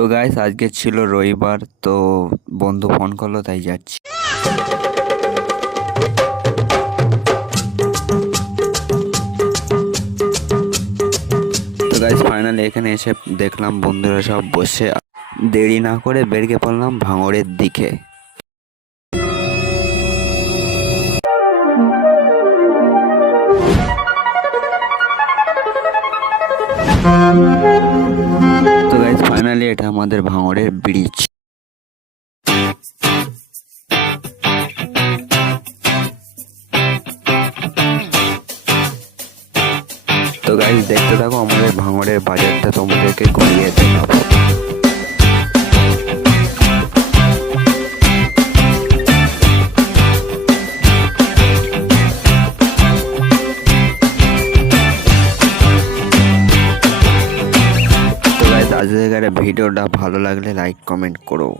তো গাইস আজকে ছিল রবিবার, তো বন্ধু ফোন করলো তাই যাচ্ছি। তো গাইস ফাইনালি এখানে এসে দেখলাম বন্ধুরা সব বসে, দেরি না করে বেরিয়ে পড়লাম ভাঙড়ের দিকে। তো গাইস ফাইনালি এটা আমাদের ভাঙড়ের ব্রিজ। তো গাইস দেখতে থাকো আমাদের ভাঙড়ের বাজারটা, তোমাদেরকে ঘুরিয়ে দেখাবো। তো গাইস আজকের ভিডিওটা ভালো লাগলে লাইক কমেন্ট করো।